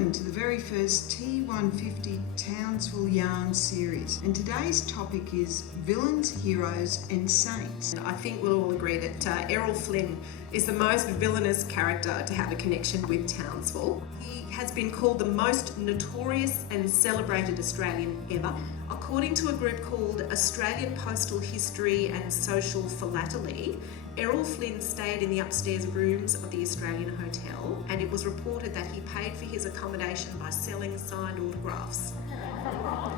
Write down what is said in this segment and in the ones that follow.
Welcome to the very first T150 Townsville Yarns series, and today's topic is villains, heroes and saints. I think we'll all agree that ERROL FLYNN is the most villainous character to have a connection with Townsville. He has been called the most notorious and celebrated Australian ever. According to a group called Australian Postal History and Social Philately, ERROL FLYNN stayed in the upstairs rooms of the Australian Hotel, and it was reported that he paid for his accommodation by selling signed autographs.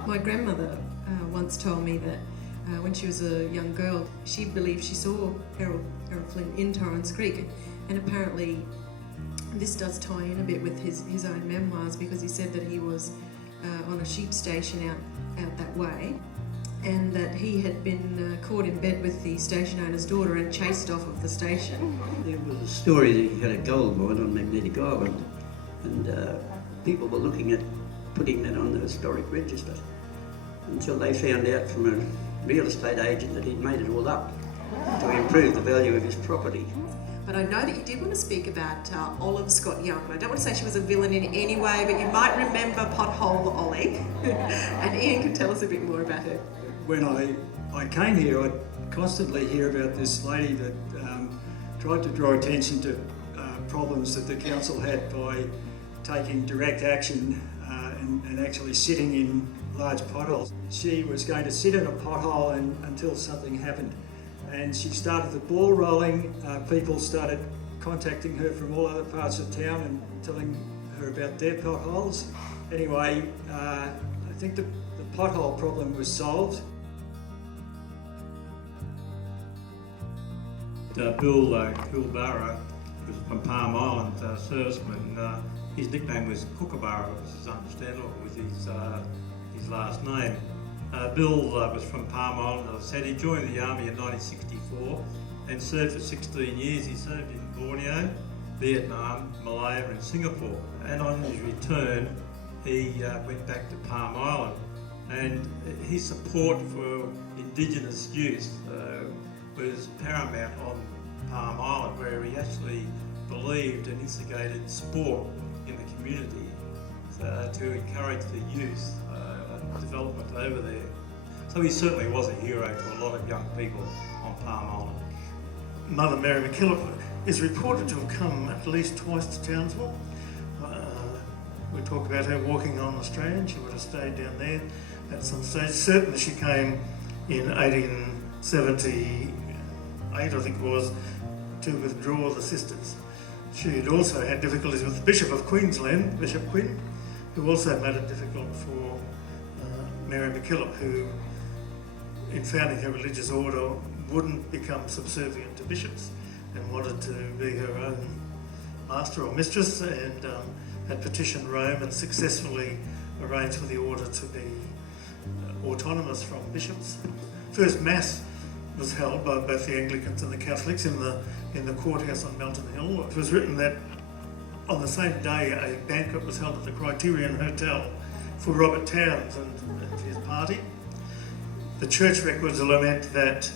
My grandmother once told me that when she was a young girl, she believed she saw ERROL FLYNN in Torrens Creek, and apparently this does tie in a bit with his own memoirs, because he said that he was on a sheep station out that way, and that he had been caught in bed with the station owner's daughter and chased off of the station. There was a story that he had a gold mine on Magnetic Island, and people were looking at putting that on the historic register until they found out from a real estate agent that he'd made it all up to improve the value of his property. But I know that you did want to speak about Olive Scott Young. I don't want to say she was a villain in any way, but you might remember Pothole Ollie. And Ian can tell us a bit more about her. When I came here, I'd constantly hear about this lady that tried to draw attention to problems that the council had by taking direct action and actually sitting in large potholes. She was going to sit in a pothole until something happened. And she started the ball rolling. People started contacting her from all other parts of town and telling her about their potholes. Anyway, I think the pothole problem was solved. Bill COOLABURRA was from Palm Island, serviceman. His nickname was COOLABURRA, which is understandable with his last name. Bill was from Palm Island, as I said. He joined the army in 1964 and served for 16 years. He served in Borneo, Vietnam, Malaya and Singapore. And on his return, he went back to Palm Island. And his support for Indigenous youth was paramount on Palm Island, where he actually believed and instigated sport in the community to encourage the youth development over there. So he certainly was a hero to a lot of young people on Palm Island. Mother Mary MACKILLOP is reported to have come at least twice to Townsville. We talk about her walking on Australia. She would have stayed down there at some stage. Certainly she came in 1878, I think it was, to withdraw the sisters. She had also had difficulties with the Bishop of Queensland, Bishop Quinn, who also made it difficult for Mary MACKILLOP, who, in founding her religious order, wouldn't become subservient to bishops and wanted to be her own master or mistress, and had petitioned Rome and successfully arranged for the order to be autonomous from bishops. First Mass was held by both the Anglicans and the Catholics in the courthouse on Melton Hill. It was written that on the same day a banquet was held at the Criterion Hotel for Robert Towns and his party. The church records lament that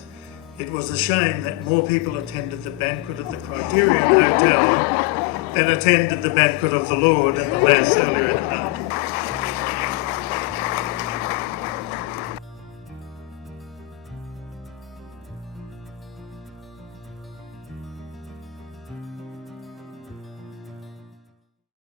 it was a shame that more people attended the banquet at the Criterion Hotel than attended the banquet of the Lord and the Mass earlier in the night.